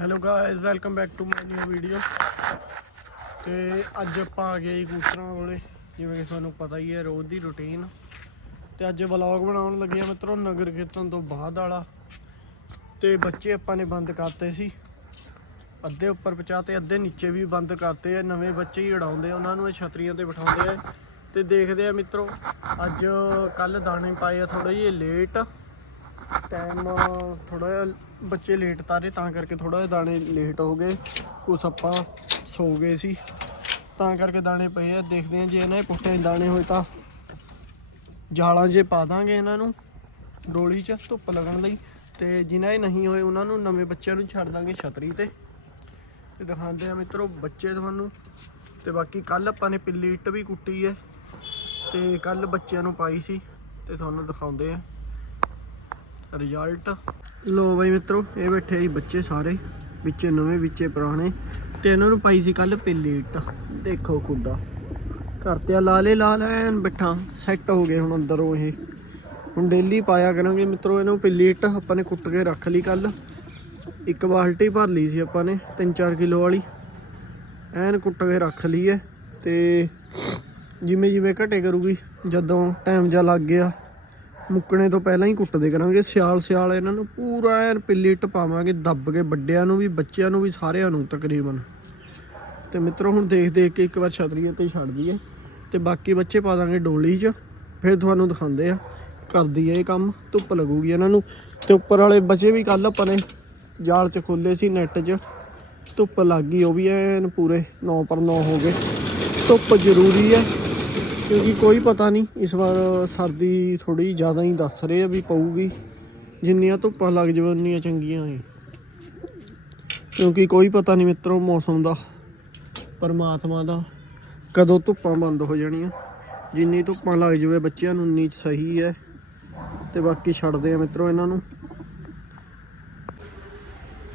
Hello guys welcome back to my new video ਤੇ ਅੱਜ ਆਪਾਂ ਆ ਗਏ ਜੀ ਕੂਤਰਾਂ ਕੋਲੇ, ਜਿਵੇਂ ਕਿ ਤੁਹਾਨੂੰ ਪਤਾ ਹੀ ਹੈ ਰੋਜ਼ ਦੀ ਰੁਟੀਨ ਤੇ ਅੱਜ ਵਲੌਗ ਬਣਾਉਣ ਲੱਗੇ ਆ ਮਿੱਤਰੋ, ਨਗਰ ਕੀਰਤਨ ਤੋਂ ਬਾਅਦ ਵਾਲਾ। ਤੇ ਬੱਚੇ ਆਪਾਂ ਨੇ ਬੰਦ ਕਰਤੇ ਸੀ। ਅੱਧੇ ਉੱਪਰ ਪਹੁੰਚਾਤੇ ਅੱਧੇ ਨੀਚੇ ਵੀ ਬੰਦ ਕਰਤੇ ਆ। ਨਵੇਂ ਬੱਚੇ ਹੀ ਉਡਾਉਂਦੇ ਆ, ਉਹਨਾਂ ਨੂੰ ਇਹ ਛਤਰੀਆਂ ਤੇ ਬਿਠਾਉਂਦੇ ਆ। ਤੇ ਦੇਖਦੇ ਆ ਮਿੱਤਰੋ, ਅੱਜ ਕੱਲ ਦਾਣੇ ਪਾਏ ਆ ਥੋੜੇ ਜਿਹੇ ਲੇਟ ਟਾਈਮ ਥੋੜਾ ਜਿਹਾ ਬੱਚੇ ਲੇਟ ਤਾਰੇ, ਤਾਂ ਕਰਕੇ ਥੋੜਾ ਜਿਹਾ ਦਾਣੇ ਲੇਟ ਹੋ ਗਏ। ਕੁਛ ਆਪਾਂ ਸੋ ਗਏ ਸੀ। ਤਾਂ ਕਰਕੇ ਦਾਣੇ ਪਏ ਆ। ਦੇਖਦੇ ਆ ਜੇ ਇਹਨਾਂ ਦੇ ਪੁੱਟੇ ਦਾਣੇ ਹੋਏ ਤਾਂ। ਜਾਲਾਂ ਜੇ ਪਾ ਦਾਂਗੇ ਇਹਨਾਂ ਨੂੰ ਡੋਲੀ 'ਚ ਧੁੱਪ ਲੱਗਣ ਲਈ। ਤੇ ਜਿਨ੍ਹਾਂ ਦੇ ਨਹੀਂ ਹੋਏ ਉਹਨਾਂ ਨੂੰ ਨਵੇਂ ਬੱਚਿਆਂ ਨੂੰ ਛੱਡ ਦਾਂਗੇ ਛਤਰੀ ਤੇ। ਤੇ ਦਿਖਾਉਂਦੇ ਆ ਮਿੱਤਰੋ ਬੱਚੇ ਤੁਹਾਨੂੰ। ਤੇ ਬਾਕੀ ਕੱਲ ਆਪਾਂ ਨੇ ਪਿੱਲੀ ਇੱਟ ਵੀ ਕੁੱਟੀ ਹੈ। ਤੇ ਕੱਲ ਬੱਚਿਆਂ ਨੂੰ ਪਾਈ ਸੀ। ਤੇ ਤੁਹਾਨੂੰ ਦਿਖਾਉਂਦੇ ਆ ਰਿਜ਼ਲਟ। ਲੋ ਬਾਈ ਮਿੱਤਰੋ, ਇਹ ਬੈਠੇ ਜੀ ਬੱਚੇ ਸਾਰੇ, ਵਿੱਚੇ ਨਵੇਂ, ਵਿੱਚੇ ਪੁਰਾਣੇ, ਤੇ ਇਹਨਾਂ ਨੂੰ ਪਾਈ ਸੀ ਕੱਲ ਪਿੱਲੀ ਇੱਟ। ਦੇਖੋ ਕੁੱਡਾ। ਘਰ ਤੇ ਲਾਲੇ ਲਾਲ ਐਨ ਬਿਠਾ ਸੈੱਟ ਹੋ ਗਏ ਹੁਣ ਅੰਦਰੋਂ ਇਹ। ਹੁਣ ਡੇਲੀ ਪਾਇਆ ਕਰਾਂਗੇ ਮਿੱਤਰੋ ਇਹਨੂੰ ਪਿੱਲੀ ਇੱਟ, ਆਪਾਂ ਨੇ ਕੁੱਟ ਕੇ ਰੱਖ ਲਈ ਕੱਲ ਇੱਕ ਬਾਲਟੀ ਭਰ ਲਈ ਸੀ ਆਪਾਂ ਨੇ 3-4 ਕਿਲੋ ਵਾਲੀ। ਐਨ ਕੁੱਟ ਕੇ ਰੱਖ ਲਈ ਹੈ ਤੇ ਜਿਵੇਂ ਜਿਵੇਂ ਘਟੇ ਕਰੂਗੀ, ਜਦੋਂ ਟਾਈਮ ਜਾ ਲੱਗ ਗਿਆ। ਮੁੱਕਣੇ ਤੋਂ ਪਹਿਲਾਂ ਹੀ ਕੁੱਟਦੇ ਕਰਾਂਗੇ। ਸਿਆਲ ਸਿਆਲ ਇਹਨਾਂ ਨੂੰ ਪੂਰਾ ਐਨ ਪਿੱਲੀ ਇੱਟ ਦੱਬ ਕੇ ਵੱਡਿਆਂ ਨੂੰ ਵੀ, ਬੱਚਿਆਂ ਨੂੰ ਵੀ, ਸਾਰਿਆਂ ਨੂੰ ਤਕਰੀਬਨ। ਤੇ ਮਿੱਤਰੋ, ਹੁਣ ਦੇਖ ਦੇਖ ਕੇ ਇੱਕ ਵਾਰ ਛਤਰੀਏ ਤੇ ਛੱਡ ਦਈਏ ਤੇ ਬਾਕੀ ਬੱਚੇ ਪਾ ਦਾਂਗੇ ਡੋਲੀ 'ਚ। ਫਿਰ ਤੁਹਾਨੂੰ ਦਿਖਾਉਂਦੇ ਆ। ਕਰਦੀ ਹੈ ਇਹ ਕੰਮ, ਧੁੱਪ ਲੱਗੂਗੀ ਇਹਨਾਂ ਨੂੰ। ਤੇ ਉੱਪਰ ਵਾਲੇ ਬੱਚੇ ਵੀ ਕੱਲ ਆਪਾਂ ਨੇ ਜਾਲ 'ਚ ਖੋਲੇ ਸੀ ਨੈਟ 'ਚ। ਧੁੱਪ ਲੱਗ ਗਈ, ਉਹ ਵੀ ਐਨ ਪੂਰੇ 9 ਪਰ 9 ਹੋ ਗਏ। ਧੁੱਪ ਜ਼ਰੂਰੀ ਹੈ। ਕਿਉਂਕਿ ਕੋਈ ਪਤਾ ਨਹੀਂ, ਇਸ ਵਾਰ ਸਰਦੀ ਥੋੜੀ ਜ਼ਿਆਦਾ ਹੀ ਦੱਸ ਰਹੇ ਆ ਵੀ ਪਊਗੀ। ਜਿੰਨੀਆਂ ਧੁੱਪਾਂ ਲੱਗ ਜਾਵੇ, ਉਨੀਆਂ ਚੰਗੀਆਂ ਹੈ ਕਿਉਂਕਿ ਕੋਈ ਪਤਾ ਨਹੀਂ ਮਿੱਤਰੋ ਮੌਸਮ ਦਾ, ਪਰਮਾਤਮਾ ਦਾ, ਕਦੋਂ ਧੁੱਪਾਂ ਬੰਦ ਹੋ ਜਾਣੀਆਂ। ਜਿੰਨੀ ਧੁੱਪਾਂ ਲੱਗ ਜਾਵੇ ਬੱਚਿਆਂ ਨੂੰ, ਉਨੀ ਸਹੀ ਹੈ। ਤੇ ਬਾਕੀ ਛੱਡਦੇ ਆ ਮਿੱਤਰੋ ਇਹਨਾਂ ਨੂੰ।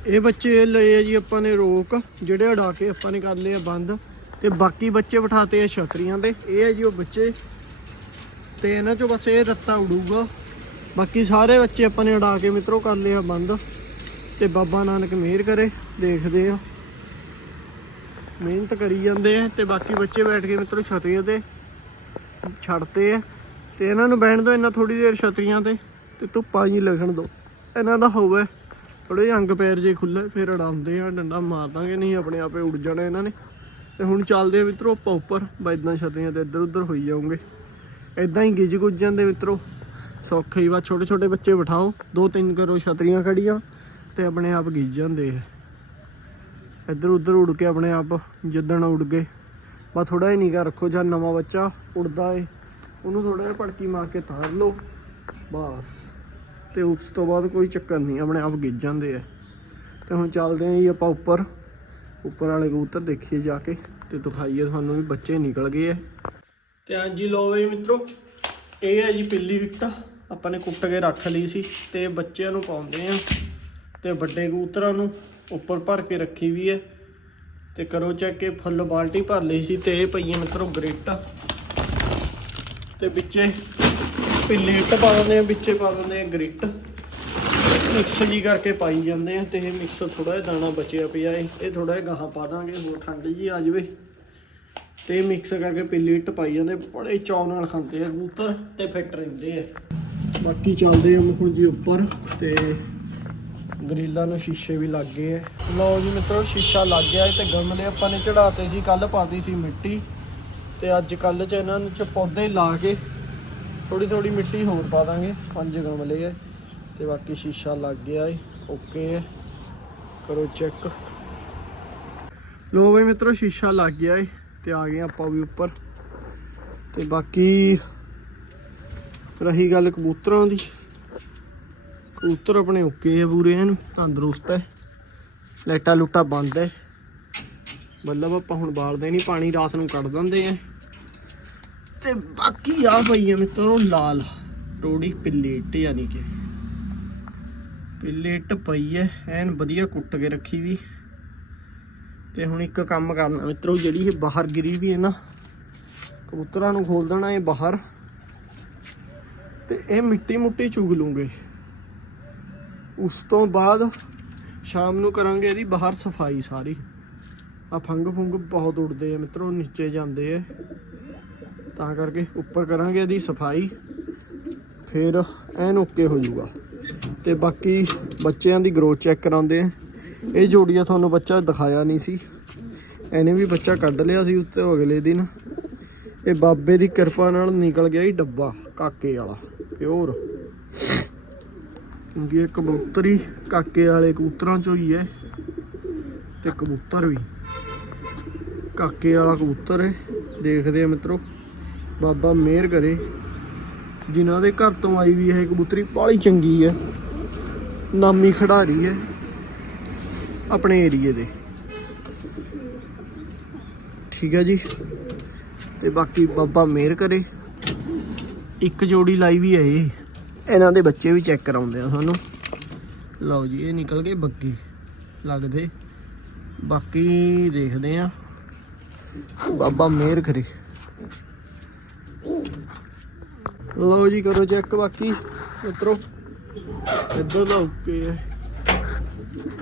ਇਹ ਬੱਚੇ ਲਏ ਜੀ ਆਪਾਂ ਨੇ ਰੋਕ, ਜਿਹੜੇ ਉਡਾ ਕੇ ਆਪਾਂ ਨੇ ਕਰ ਲਏ ਆ ਬੰਦ। ਤੇ ਬਾਕੀ ਬੱਚੇ ਬਿਠਾਤੇ ਆ ਛਤਰੀਆਂ ਤੇ। ਇਹ ਹੈ ਜੀ ਉਹ ਬੱਚੇ। ਤੇ ਇਹਨਾਂ ਚੋਂ ਬਸ ਇਹ ਰੱਤਾ ਉਡੂਗਾ। ਬਾਕੀ ਸਾਰੇ ਬੱਚੇ ਆਪਾਂ ਨੇ ਉਡਾ ਕੇ ਮਿੱਤਰੋ ਕਰ ਲਿਆ ਬੰਦ। ਤੇ ਬਾਬਾ ਨਾਨਕ ਮਿਹਰ ਕਰੇ, ਦੇਖਦੇ ਆ। ਮਿਹਨਤ ਕਰੀ ਜਾਂਦੇ ਆ। ਤੇ ਬਾਕੀ ਬੱਚੇ ਬੈਠ ਕੇ ਮਿੱਤਰੋ ਛਤਰੀਆਂ ਤੇ ਛੱਡਤੇ ਆ। ਤੇ ਇਹਨਾਂ ਨੂੰ ਬਹਿਣ ਦਿਓ ਇਹਨਾਂ ਥੋੜੀ ਦੇਰ ਛਤਰੀਆਂ ਤੇ। ਤੇ ਧੁੱਪਾਂ ਜੀ ਲੱਗਣ ਦਿਓ ਇਹਨਾਂ ਦਾ ਹੋਵੇ ਥੋੜੇ ਜਿਹੇ ਅੰਗ ਪੈਰ ਜੇ ਖੁੱਲੇ ਫਿਰ ਉਡਾਉਂਦੇ ਆ, ਡੰਡਾ ਮਾਰ ਦਾਂਗੇ। ਨਹੀਂ, ਆਪਣੇ ਆਪੇ ਉੱਡ ਜਾਣਾ ਇਹਨਾਂ ਨੇ। ਤੇ ਹੁਣ ਚੱਲਦੇ ਆ ਮਿੱਤਰੋ ਆਪਾਂ ਉੱਪਰ ਬੈਦਾਂ ਛਤਰੀਆਂ ਤੇ ਇੱਧਰ ਉੱਧਰ ਹੋਈ ਜਾਓਗੇ। ਇਦਾਂ ਹੀ ਗਿੱਜ ਗੁੱਜ ਜਾਂਦੇ ਮਿੱਤਰੋ, ਸੌਖੇ ਹੀ ਵਾ ਛੋਟੇ ਛੋਟੇ ਬੱਚੇ ਬਿਠਾਓ ਦੋ ਤਿੰਨ ਕਰੋ ਛਤਰੀਆਂ ਖੜੀਆਂ ਤੇ ਆਪਣੇ ਆਪ ਗਿੱਜ ਜਾਂਦੇ ਆ। ਇੱਧਰ ਉੱਧਰ ਉੱਡ ਕੇ ਆਪਣੇ ਆਪ ਜਿੱਦਣ ਉੱਡ ਗਏ। ਬਸ ਥੋੜਾ ਹੀ ਨਿਗਾ ਰੱਖੋ, ਜਾਂ ਨਵਾਂ ਬੱਚਾ ਉੱਡਦਾ ਏ, ਉਹਨੂੰ ਥੋੜਾ ਜਿਹਾ ਭੜਕੀ ਮਾਰ ਕੇ ਤਾਰ ਲਓ, ਬਸ। ਤੇ ਉਸ ਤੋਂ ਬਾਅਦ ਕੋਈ ਚੱਕਰ ਨਹੀਂ, ਆਪਣੇ ਆਪ ਗਿੱਜ ਜਾਂਦੇ ਆ। ਤੇ ਹੁਣ ਚੱਲਦੇ ਆਂ ਜੀ ਆਪਾਂ ਉੱਪਰ। ਉੱਪਰ ਵਾਲੇ ਕਬੂਤਰ ਦੇਖੀਏ ਜਾ ਕੇ ਤੇ ਦਿਖਾਈਏ ਤੁਹਾਨੂੰ ਵੀ ਬੱਚੇ ਨਿਕਲ ਗਏ ਐ ਤੇ ਹਾਂਜੀ ਲੋ ਵੀ ਮਿੱਤਰੋ, ਇਹ ਹੈ ਜੀ ਪਿੱਲੀ ਵਿਕਟਾ ਆਪਾਂ ਨੇ ਕੁੱਟ ਕੇ ਰੱਖ ਲਈ ਸੀ ਤੇ ਬੱਚਿਆਂ ਨੂੰ ਪਾਉਂਦੇ ਆ ਤੇ ਵੱਡੇ ਕਬੂਤਰਾਂ ਨੂੰ ਉੱਪਰ ਭਰ ਕੇ ਰੱਖੀ ਵੀ ਹੈ। ਤੇ ਕਰੋ ਚੈੱਕ ਇਹ ਫੁੱਲ ਬਾਲਟੀ ਭਰ ਲਈ ਸੀ ਤੇ ਇਹ ਪਈਆਂ ਮਿੱਤਰੋ ਗ੍ਰੇਟਾ। ਤੇ ਵਿੱਚੇ ਪਿੱਲੀ ਇੱਟ ਪਾ ਦਿੰਦੇ ਆ ਵਿੱਚੇ ਪਾ ਦਿੰਦੇ ਆ ਗ੍ਰਿਟ। ਮਿਕਸ ਜੀ ਕਰਕੇ ਪਾਈ ਜਾਂਦੇ ਆ ਤੇ ਇਹ ਮਿਕਸ ਥੋੜਾ ਜਿਹਾ ਦਾਣਾ ਬਚਿਆ ਪਿਆ ਏ। ਇਹ ਥੋੜਾ ਜਿਹਾ ਗਾਹਾਂ ਪਾ ਦਾਂਗੇ, ਹੋਰ ਠੰਡ ਜੀ ਆ ਜਾਵੇ। ਤੇ ਮਿਕਸ ਕਰਕੇ ਪਿੱਲੀ ਇੱਟ ਪਾਈ ਜਾਂਦੇ ਬੜੇ ਚਾਅ ਨਾਲ ਖਾਂਦੇ ਆ ਕਬੂਤਰ ਤੇ ਫਿੱਟ ਰਹਿੰਦੇ ਆ। ਬਾਕੀ ਚੱਲਦੇ ਆ ਹੁਣ ਜੀ ਉੱਪਰ ਤੇ ਗਰੀਲਾਂ ਨੂੰ ਸ਼ੀਸ਼ੇ ਵੀ ਲੱਗ ਗਏ ਆ। ਲਓ ਜੀ ਮਿੱਤਰੋ, ਸ਼ੀਸ਼ਾ ਲੱਗ ਗਿਆ ਏ ਤੇ ਗਮਲੇ ਆਪਾਂ ਨੇ ਚੜਾਤੇ ਸੀ ਕੱਲ ਪਾਤੀ ਸੀ ਮਿੱਟੀ। ਤੇ ਅੱਜ ਕੱਲ ਚ ਇਹਨਾਂ ਨੂੰ ਚ ਪੌਦੇ ਲਾ ਕੇ ਥੋੜੀ ਥੋੜੀ ਮਿੱਟੀ ਹੋਰ ਪਾ ਦਾਂਗੇ, ਪੰਜ ਗਮਲੇ ਐ ਤੇ ਬਾਕੀ ਸ਼ੀਸ਼ਾ ਲੱਗ ਗਿਆ ਏ। ਓਕੇ ਕਰੋ ਚੈੱਕ ਲੋ ਬਈ ਮਿੱਤਰੋ, ਸ਼ੀਸ਼ਾ ਲੱਗ ਗਿਆ ਏ ਤੇ ਆ ਗਏ ਆਪਾਂ ਵੀ ਉੱਪਰ। ਤੇ ਬਾਕੀ ਰਹੀ ਗੱਲ ਕਬੂਤਰਾਂ ਦੀ। ਕਬੂਤਰ ਆਪਣੇ ਓਕੇ ਹੈ ਪੂਰੇ ਹਨ ਤੰਦਰੁਸਤ ਹੈ ਲਾਈਟਾਂ ਲੁੱਟਾ ਬੰਦ ਹੈ ਮਤਲਬ ਆਪਾਂ ਹੁਣ ਬਾਲਦੇ ਨਹੀਂ, ਪਾਣੀ ਰਾਤ ਨੂੰ ਕੱਢ ਦਿੰਦੇ ਆ। ਤੇ ਬਾਕੀ ਆ ਪਈ ਹੈ ਮਿੱਤਰੋ, ਲਾਲ। ਟੋੜੀ ਪਿੱਲੇਟ ਯਾਨੀ ਕਿ। ਪਿੱਲੇਟ ਪਈ ਹੈ ਐਨ ਵਧੀਆ ਕੁੱਟ ਕੇ ਰੱਖੀ ਵੀ। ਤੇ ਹੁਣ ਇੱਕ ਕੰਮ ਕਰਨਾ ਮਿੱਤਰੋ, ਜਿਹੜੀ ਇਹ ਬਾਹਰ ਗਿਰੀ ਵੀ ਹੈ ਨਾ, ਕਬੂਤਰਾਂ ਨੂੰ ਖੋਲ ਦੇਣਾ ਇਹ ਬਾਹਰ। ਤੇ ਇਹ ਮਿੱਟੀ ਮੁੱਟੀ ਚੁਗ ਲੂੰਗੇ। ਉਸ ਤੋਂ ਬਾਅਦ ਸ਼ਾਮ ਨੂੰ ਕਰਾਂਗੇ ਇਹਦੀ ਬਾਹਰ ਸਫ਼ਾਈ ਸਾਰੀ। ਆ ਫੰਗ ਫੁੰਗ ਬਹੁਤ ਉੱਡਦੇ ਆ ਮਿੱਤਰੋ, ਨੀਚੇ ਜਾਂਦੇ ਆ ਤਾਂ ਕਰਕੇ ਉੱਪਰ ਕਰਾਂਗੇ ਇਹਦੀ ਸਫ਼ਾਈ। ਫਿਰ ਐਨ ਓਕੇ ਹੋ ਜਾਊਗਾ ਤੇ ਬਾਕੀ ਬੱਚਿਆਂ ਦੀ ਗਰੋਥ ਚੈੱਕ ਕਰਾਉਂਦੇ ਆ। ਇਹ ਜੋੜੀਆ ਤੁਹਾਨੂੰ ਬੱਚਾ ਦਿਖਾਇਆ ਨਹੀਂ ਸੀ। ਇਹਨੇ ਵੀ ਬੱਚਾ ਕੱਢ ਲਿਆ ਸੀ ਉੱਤੇ ਅਗਲੇ ਦਿਨ। ਇਹ ਬਾਬੇ ਦੀ ਕਿਰਪਾ ਨਾਲ ਨਿਕਲ ਗਿਆ ਹੀ ਡੱਬਾ, ਕਾਕੇ ਵਾਲਾ, ਪਿਓਰ। ਕਿਉਂਕਿ ਇਹ ਕਬੂਤਰੀ ਕਾਕੇ ਵਾਲੇ ਕਬੂਤਰਾਂ ਚੋਂ ਹੀ ਹੈ ਤੇ ਕਬੂਤਰ ਵੀ। ਕਾਕੇ ਵਾਲਾ ਕਬੂਤਰ ਹੈ, ਦੇਖਦੇ ਆ ਮਿੱਤਰੋ, ਬਾਬਾ ਮਿਹਰ ਕਰੇ। ਜਿਨ੍ਹਾਂ ਦੇ ਘਰ ਤੋਂ ਆਈ ਵੀ ਇਹ ਕਬੂਤਰੀ ਬਾਹਲੀ ਚੰਗੀ ਹੈ। ਨਾਮੀ ਖਿਡਾਰੀ ਹੈ ਆਪਣੇ ਏਰੀਏ ਦੇ। ਠੀਕ ਹੈ ਜੀ। ਤੇ ਬਾਕੀ ਬਾਬਾ ਮੇਰ ਕਰੇ। ਇੱਕ ਜੋੜੀ ਲਾਈ ਵੀ ਹੈ ਇਹ। ਇਹਨਾਂ ਦੇ ਬੱਚੇ ਵੀ ਚੈੱਕ ਕਰਾਉਂਦੇ ਆ ਸਾਨੂੰ। ਲਓ ਜੀ, ਇਹ ਨਿਕਲ ਗਏ ਬੱਗੀ। ਲੱਗਦੇ। ਬਾਕੀ ਦੇਖਦੇ ਆ। ਬਾਬਾ ਮੇਰ ਕਰੇ। ਲਓ ਜੀ, ਕਰੋ ਚੈੱਕ ਬਾਕੀ। ਉਤਰੋ ਇੱਧਰ ਦਾ ਓਕੇ ਹੈ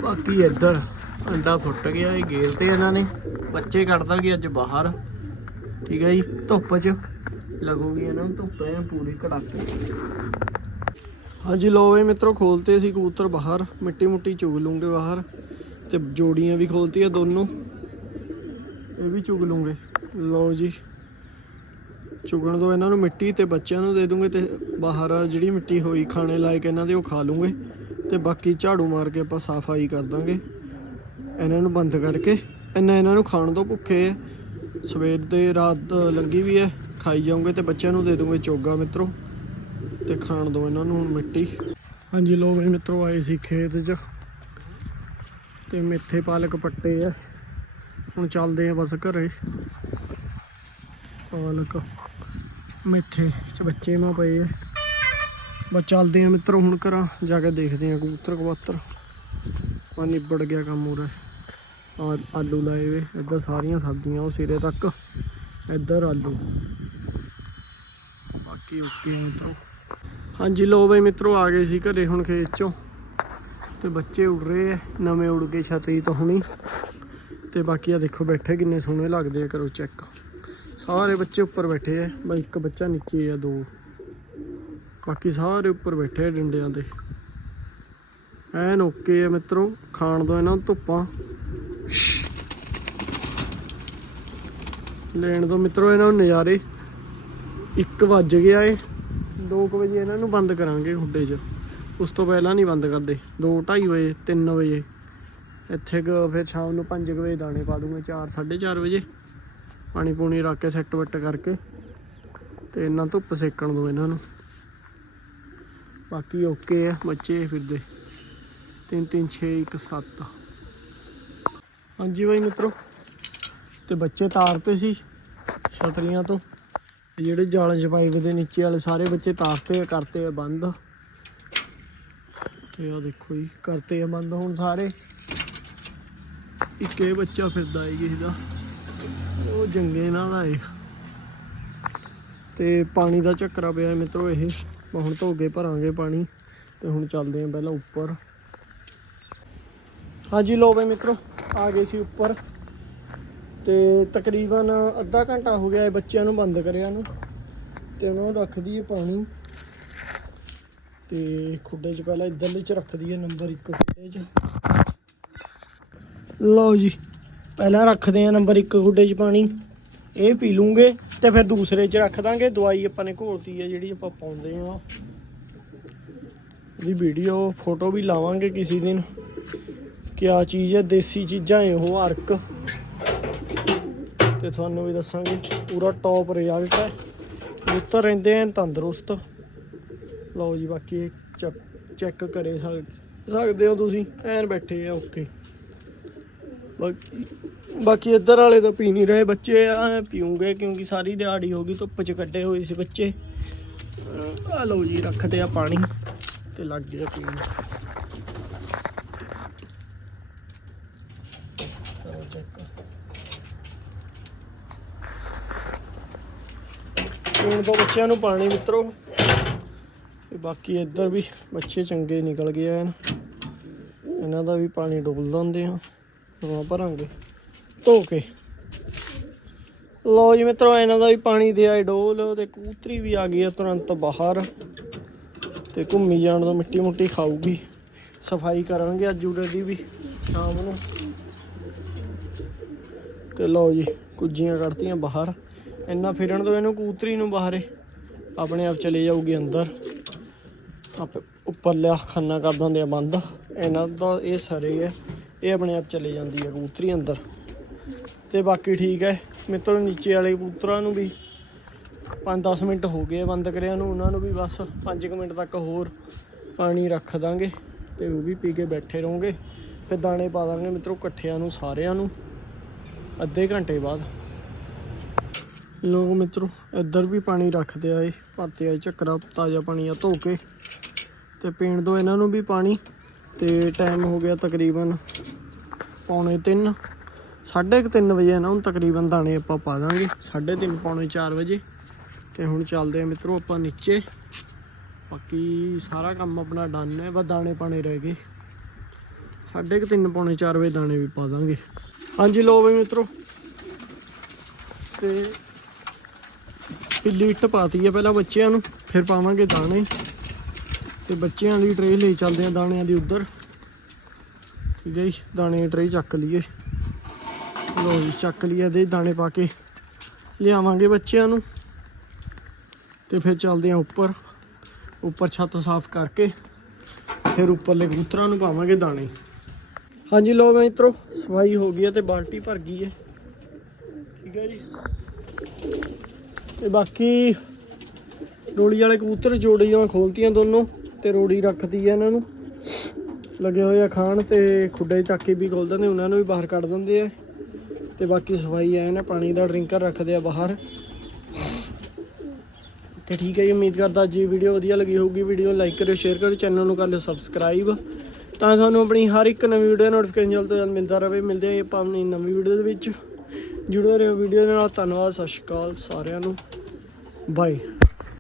ਬਾਕੀ ਇੱਧਰ ਅੰਡਾ ਫੁੱਟ ਗਿਆ ਇਹ ਗੇਰ ਤੇ ਇਹਨਾਂ ਨੇ। ਬੱਚੇ ਕੱਢ ਦਾਂਗੇ ਅੱਜ ਬਾਹਰ। ਠੀਕ ਹੈ ਜੀ, ਧੁੱਪ 'ਚ ਲੱਗੂਗੀ ਇਹਨਾਂ ਨੂੰ, ਧੁੱਪ ਐ ਪੂਰੀ ਕੜਾਕੇ ਹਾਂਜੀ ਲੋ ਵੇ ਮਿੱਤਰੋ, ਖੋਲਤੇ ਸੀ ਕਬੂਤਰ ਬਾਹਰ। ਮਿੱਟੀ ਮੁੱਟੀ ਚੁਗ ਲੂੰਗੇ ਬਾਹਰ। ਤੇ ਜੋੜੀਆਂ ਵੀ ਖੋਲਤੀਆਂ ਦੋਨੋਂ। ਇਹ ਵੀ ਚੁਗ ਲੂੰਗੇ। ਲਓ ਜੀ। ਚੁਗਣ ਦੋ, ਇਹਨਾਂ ਨੂੰ ਮਿੱਟੀ ਤੇ ਬੱਚਿਆਂ ਨੂੰ ਦੇ ਦੂੰਗੇ ਤੇ ਬਾਹਰ ਜਿਹੜੀ ਮਿੱਟੀ ਹੋਈ ਖਾਣੇ ਲਾਇਕ ਇਹਨਾਂ ਦੇ ਉਹ ਖਾ ਲੂੰਗੇ ਤੇ ਬਾਕੀ ਝਾੜੂ ਮਾਰ ਕੇ ਆਪਾਂ ਸਫ਼ਾਈ ਕਰ ਦਾਂਗੇ। ਇਹਨਾਂ ਨੂੰ ਬੰਦ ਕਰਕੇ। ਇੰਨਾ ਇਹਨਾਂ ਨੂੰ ਖਾਣ ਤੋਂ ਭੁੱਖੇ ਹੈ ਸਵੇਰ ਦੇ ਰਾਤ ਲੰਗੀ ਵੀ ਹੈ ਖਾਈ ਜਾਉਂਗੇ ਤੇ ਬੱਚਿਆਂ ਨੂੰ ਦੇ ਦੂੰਗੇ ਚੋਗਾ ਮਿੱਤਰੋ ਤੇ ਖਾਣ ਦੋ ਇਹਨਾਂ ਨੂੰ ਹੁਣ ਮਿੱਟੀ। ਹਾਂਜੀ ਲੋ ਵੀ ਮਿੱਤਰੋ, ਆਏ ਸੀ ਖੇਤ 'ਚ ਤੇ ਮੇਥੇ ਪਾਲਕ ਪੱਟੇ ਆ। ਹੁਣ ਚੱਲਦੇ ਆ ਬਸ ਘਰੇ। ਪਾਲਕ, ਮੇਥੇ ਚ ਬੱਚੇ ਮਾ ਪਏ ਆ। ਬਸ ਚੱਲਦੇ ਆ ਮਿੱਤਰੋ, ਹੁਣ ਘਰਾਂ ਜਾ ਕੇ ਦੇਖਦੇ ਆ ਕਬੂਤਰ ਕਬੂਤਰ। ਆ ਨਿਬੜ ਗਿਆ ਕੰਮ ਉਰੇ। ਆ ਆਲੂ ਲਾਏ ਵੇ, ਇੱਧਰ ਸਾਰੀਆਂ ਸਬਜ਼ੀਆਂ, ਉਹ ਸਿਰੇ ਤੱਕ, ਇੱਧਰ ਆਲੂ। ਬਾਕੀ ਓਕੇ ਮਿੱਤਰੋ। ਹਾਂਜੀ ਲੋ ਬਈ ਮਿੱਤਰੋ, ਆ ਗਏ ਸੀ ਘਰੇ ਹੁਣ ਖੇਤ ਚੋਂ। ਤੇ ਬੱਚੇ ਉੱਡ ਰਹੇ ਆ, ਨਵੇਂ ਉੱਡ ਕੇ ਛਤਰੀ ਤੋਂ ਹੁਣੀ ਤੇ ਬਾਕੀ ਆ ਦੇਖੋ, ਬੈਠੇ ਕਿੰਨੇ ਸੋਹਣੇ ਲੱਗਦੇ ਆ, ਕਰੋ ਚੈੱਕ। ਸਾਰੇ ਬੱਚੇ ਉੱਪਰ ਬੈਠੇ ਆ। ਬਈ ਇੱਕ ਬੱਚਾ ਨੀਚੇ ਆ, ਦੋ। ਬਾਕੀ ਸਾਰੇ ਉੱਪਰ ਬੈਠੇ ਆ ਡੰਡਿਆਂ ਦੇ ਐਨ ਓਕੇ ਆ ਮਿੱਤਰੋ, ਖਾਣ ਦੋ ਇਹਨਾਂ ਨੂੰ ਧੁੱਪਾਂ। ਲੈਣ ਦੋ ਮਿੱਤਰੋ ਇਹਨਾਂ ਨੂੰ ਨਜ਼ਾਰੇ। 1 ਵੱਜ ਗਿਆ ਏ। 2 ਵਜੇ ਇਹਨਾਂ ਨੂੰ ਬੰਦ ਕਰਾਂਗੇ ਖੁੱਡੇ 'ਚ। ਉਸ ਤੋਂ ਪਹਿਲਾਂ ਨਹੀਂ ਬੰਦ ਕਰਦੇ। 2:30 ਵਜੇ 3 ਵਜੇ। ਇੱਥੇ ਫਿਰ ਸ਼ਾਮ ਨੂੰ 5 ਵਜੇ ਦਾਣੇ ਪਾ ਦੂੰਗੇ 4 4:30 ਵਜੇ। ਪਾਣੀ ਪੂਣੀ ਰੱਖ ਕੇ ਸੈੱਟ ਵੱਟ ਕਰਕੇ ਤੇ ਇਹਨਾਂ ਧੁੱਪ ਸੇਕਣ ਦੋ ਇਹਨਾਂ ਨੂੰ। ਬਾਕੀ ਓਕੇ ਆ ਬੱਚੇ ਫਿਰਦੇ। 3 3 6 1 7 ਹਾਂਜੀ ਬਾਈ ਮਿੱਤਰੋ ਤੇ ਬੱਚੇ ਤਾਰਤੇ ਸੀ ਛਤਰੀਆਂ ਤੋਂ। ਤੇ ਜਿਹੜੇ ਜਾਲ ਜਪਾਈਵ ਦੇ ਨੀਚੇ ਵਾਲੇ ਸਾਰੇ ਬੱਚੇ ਤਾਰਤੇ ਆ, ਕਰਤੇ ਆ ਬੰਦ। ਤੇ ਆ ਦੇਖੋ ਜੀ ਕਰਤੇ ਆ ਬੰਦ ਹੁਣ ਸਾਰੇ। ਇੱਕ ਇਹ ਬੱਚਾ ਫਿਰਦਾ ਏ ਕਿਸੇ ਦਾ। ਉਹ ਜੰਗੇ ਨਾਲ ਦਾ ਏ ਤੇ ਪਾਣੀ ਦਾ ਚੱਕਰਾ ਪਿਆ ਏ ਮਿੱਤਰੋ ਇਹ। ਹੁਣ ਧੋ ਕੇ ਭਰਾਂਗੇ ਪਾਣੀ ਤੇ ਹੁਣ ਚੱਲਦੇ ਆਂ ਪਹਿਲਾਂ ਉੱਪਰ। ਹਾਂਜੀ ਲੋ ਬਈ ਮਿੱਤਰੋ, ਆ ਗਏ ਸੀ ਉੱਪਰ। ਤੇ ਤਕਰੀਬਨ ਅੱਧਾ ਘੰਟਾ ਹੋ ਗਿਆ ਇਹ ਬੱਚਿਆਂ ਨੂੰ ਬੰਦ ਕਰਿਆ ਨੂੰ। ਤੇ ਉਹਨਾਂ ਨੂੰ ਰੱਖ ਦਈਏ ਪਾਣੀ। ਤੇ ਖੁੱਡੇ 'ਚ ਪਹਿਲਾਂ ਇੱਧਰਲੇ 'ਚ ਰੱਖ ਦਈਏ ਨੰਬਰ 1 ਖੁੱਡੇ 'ਚ। ਲਓ ਜੀ ਪਹਿਲਾਂ ਰੱਖਦੇ ਆ ਨੰਬਰ 1 ਗੁੱਡੇ 'ਚ ਪਾਣੀ, ਇਹ ਪੀ ਲੂੰਗੇ ਤੇ ਫਿਰ ਦੂਸਰੇ 'ਚ ਰੱਖ ਦਾਂਗੇ। ਦਵਾਈ ਆਪਾਂ ਨੇ ਘੋਲਤੀ ਹੈ ਜਿਹੜੀ ਆਪਾਂ ਪਾਉਂਦੇ ਆ। ਦੀ ਵੀਡੀਓ, ਫੋਟੋ ਵੀ ਲਾਵਾਂਗੇ ਕਿਸੇ ਦਿਨ। ਕਿਆ ਚੀਜ਼ ਹੈ ਦੇਸੀ ਚੀਜ਼ਾਂ ਇਹ, ਉਹ ਅਰਕ। ਤੇ ਤੁਹਾਨੂੰ ਵੀ ਦੱਸਾਂਗੇ, ਪੂਰਾ ਟੌਪ ਰਿਜ਼ਲਟ ਹੈ ਕਬੂਤਰ ਰਹਿੰਦੇ ਆ, ਤੰਦਰੁਸਤ। ਲਓ ਜੀ, ਬਾਕੀ ਇਹ ਚੈੱਕ ਕਰੇ ਸਕਦੇ ਹੋ ਤੁਸੀਂ, ਐਨ ਬੈਠੇ ਆ ਓਕੇ ਬਾਕੀ ਬਾਕੀ ਇੱਧਰ ਵਾਲੇ ਤਾਂ ਪੀ ਨਹੀਂ ਰਹੇ ਬੱਚੇ ਆ ਪੀਉਂਗੇ ਕਿਉਂਕਿ ਸਾਰੀ ਦਿਹਾੜੀ ਹੋ ਗਈ, ਧੁੱਪ 'ਚ ਕੱਢੇ ਹੋਏ ਸੀ ਬੱਚੇ। ਆ ਲਓ ਜੀ, ਰੱਖਦੇ ਆ ਪਾਣੀ ਤੇ ਲੱਗ ਗਿਆ ਪੀਣ। ਕਰੋ ਚੈੱਕ ਪੀਣ ਤੋਂ ਬੱਚਿਆਂ ਨੂੰ ਪਾਣੀ ਮਿੱਤਰੋ। ਤੇ ਬਾਕੀ ਇੱਧਰ ਵੀ ਬੱਚੇ ਚੰਗੇ ਨਿਕਲ ਗਏ ਹਨ ਇਹਨਾਂ ਦਾ ਵੀ ਪਾਣੀ ਡੋਲ ਦਿੰਦੇ ਆ। ਨਵਾਂ ਭਰਾਂਗੇ। ਧੋ ਕੇ। ਲੋ ਜੀ ਮਿੱਤਰੋ, ਇਹਨਾਂ ਦਾ ਵੀ ਪਾਣੀ ਦੇ ਆਏ ਡੋਲ ਤੇ ਕੂਤਰੀ ਵੀ ਆ ਗਈ ਆ ਤੁਰੰਤ ਬਾਹਰ ਤੇ ਘੁੰਮੀ ਜਾਣ ਤੋਂ ਮਿੱਟੀ ਮੁੱਟੀ ਖਾਊਗੀ। ਸਫ਼ਾਈ ਕਰਾਂਗੇ ਅੱਜ ਉਰੇ ਦੀ ਵੀ, ਸ਼ਾਮ ਨੂੰ। ਤੇ ਲਓ ਜੀ, ਕੁੱਜੀਆਂ ਕੱਢਤੀਆਂ ਬਾਹਰ। ਇੰਨਾ ਫਿਰਨ ਤੋਂ ਇਹਨੂੰ ਕੂਤਰੀ ਨੂੰ ਬਾਹਰੇ। ਆਪਣੇ ਆਪ ਚਲੇ ਜਾਊਗੀ ਅੰਦਰ। ਆਪੇ ਉੱਪਰ ਲਿਆ ਖਾਨਾ ਕਰ ਦਿੰਦੇ ਆ ਬੰਦ। ਇਹਨਾਂ ਦਾ ਇਹ ਸਾਰੇ ਹੈ ਇਹ ਆਪਣੇ ਆਪ ਚਲੇ ਜਾਂਦੀ ਹੈ ਕਬੂਤਰੀ ਅੰਦਰ। ਤੇ ਬਾਕੀ ਠੀਕ ਹੈ ਮਿੱਤਰੋ, ਨੀਚੇ ਵਾਲੇ ਕਬੂਤਰਾਂ ਨੂੰ ਵੀ 5-10 ਮਿੰਟ ਹੋ ਗਏ ਬੰਦ ਕਰਿਆ ਨੂੰ। ਉਹਨਾਂ ਨੂੰ ਵੀ ਬਸ 5 ਮਿੰਟ ਤੱਕ ਹੋਰ ਪਾਣੀ ਰੱਖ ਦਾਂਗੇ ਤੇ ਉਹ ਵੀ ਪੀ ਕੇ ਬੈਠੇ ਰਹੋਗੇ। ਫਿਰ ਦਾਣੇ ਪਾ ਦਾਂਗੇ ਮਿੱਤਰੋ ਇਕੱਠਿਆਂ ਨੂੰ, ਸਾਰਿਆਂ ਨੂੰ। ਅੱਧੇ ਘੰਟੇ ਬਾਅਦ। ਲੋਕ ਮਿੱਤਰੋ, ਇੱਧਰ ਵੀ ਪਾਣੀ ਰੱਖਦੇ ਆਏ ਭਰਤੇ ਆਏ ਚੱਕਰਾ, ਤਾਜ਼ਾ ਪਾਣੀ ਆ ਧੋ ਕੇ। ਤੇ ਪੀਣ ਦੋ ਇਹਨਾਂ ਨੂੰ ਵੀ ਪਾਣੀ। ਤੇ ਟਾਈਮ ਹੋ ਗਿਆ ਤਕਰੀਬਨ ਪੌਣੇ 3 3:30 ਵਜੇ ਨਾ, ਹੁਣ ਤਕਰੀਬਨ ਦਾਣੇ ਆਪਾਂ ਪਾ ਦਾਂਗੇ। 3:30 ਪੌਣੇ 4 ਵਜੇ। ਤੇ ਹੁਣ ਚੱਲਦੇ ਆ ਮਿੱਤਰੋ ਆਪਾਂ ਨੀਚੇ। ਬਾਕੀ ਸਾਰਾ ਕੰਮ ਆਪਣਾ ਡਨ ਹੈ, ਬਸ ਦਾਣੇ ਪਾਣੇ ਰਹਿ ਗਏ। 3:30 ਪੌਣੇ 4 ਵਜੇ ਦਾਣੇ ਵੀ ਪਾ ਦਾਂਗੇ। ਹਾਂਜੀ ਲੋ ਬਈ ਮਿੱਤਰੋ। ਤੇ ਪਿੱਲੀ ਇੱਟ ਪਾਤੀ ਹੈ ਪਹਿਲਾਂ ਬੱਚਿਆਂ ਨੂੰ, ਫਿਰ ਪਾਵਾਂਗੇ ਦਾਣੇ। ਤੇ ਬੱਚਿਆਂ ਦੀ ਟਰੇ ਲਈ ਚੱਲਦੇ ਆ ਦਾਣਿਆਂ ਦੀ ਉੱਧਰ। ਠੀਕ ਹੈ ਜੀ, ਦਾਣੇ ਦੀ ਟਰੇ ਚੱਕ ਲਈਏ। ਲੋ ਜੀ, ਚੱਕ ਲਈਏ ਦੇ ਦਾਣੇ ਪਾ ਕੇ। ਲਿਆਵਾਂਗੇ ਬੱਚਿਆਂ ਨੂੰ। ਤੇ ਫਿਰ ਚੱਲਦੇ ਆ ਉੱਪਰ। ਉੱਪਰ ਛੱਤ ਸਾਫ਼ ਕਰਕੇ ਫਿਰ ਉੱਪਰਲੇ ਕਬੂਤਰਾਂ ਨੂੰ ਪਾਵਾਂਗੇ ਦਾਣੇ। ਹਾਂਜੀ ਲੋ ਮਿੱਤਰੋ ਸਫ਼ਾਈ ਹੋ ਗਈ ਹੈ ਤੇ ਬਾਲਟੀ ਭਰ ਗਈ ਹੈ। ਠੀਕ ਹੈ ਜੀ। ਤੇ ਬਾਕੀ ਰੋੜੀ ਵਾਲੇ ਕਬੂਤਰ ਜੋੜੀਆਂ ਖੋਲਤੀਆਂ ਦੋਨੋਂ। ਤੇ ਰੋੜੀ ਰੱਖਦੀ ਹੈ ਇਹਨਾਂ ਨੂੰ। ਲੱਗੇ ਹੋਏ ਆ ਖਾਣ ਤੇ ਖੁੱਡੇ ਚੱਕ ਵੀ ਖੋਲ ਦਿੰਦੇ, ਉਹਨਾਂ ਨੂੰ ਵੀ ਬਾਹਰ ਕੱਢ ਦਿੰਦੇ ਆ। ਤੇ ਬਾਕੀ ਸਫ਼ਾਈ ਐ ਨਾ ਪਾਣੀ ਦਾ ਡਰਿੰਕਰ ਰੱਖਦੇ ਆ ਬਾਹਰ। ਤੇ ਠੀਕ ਹੈ ਜੀ, ਉਮੀਦ ਕਰਦਾ ਅੱਜ ਵੀਡੀਓ ਵਧੀਆ ਲੱਗੀ ਹੋਊਗੀ। ਵੀਡੀਓ ਨੂੰ ਲਾਈਕ ਕਰਿਓ, ਸ਼ੇਅਰ ਕਰਿਓ, ਚੈਨਲ ਨੂੰ ਕਰ ਲਿਓ ਸਬਸਕ੍ਰਾਈਬ। ਤਾਂ ਤੁਹਾਨੂੰ ਆਪਣੀ ਹਰ ਇੱਕ ਨਵੀਂ ਵੀਡੀਓ ਨੋਟੀਫਿਕੇਸ਼ਨ ਜਲਦ ਤੋਂ ਜਲਦ ਮਿਲਦਾ ਰਹੇ। ਮਿਲਦੇ ਆਪਾਂ ਆਪਣੀ ਨਵੀਂ ਵੀਡੀਓ ਦੇ ਵਿੱਚ। ਜੁੜੇ ਰਹੋ ਵੀਡੀਓ ਦੇ ਨਾਲ। ਧੰਨਵਾਦ, ਸਤਿ ਸ਼੍ਰੀ ਅਕਾਲ ਸਾਰਿਆਂ ਨੂੰ। ਬਾਏ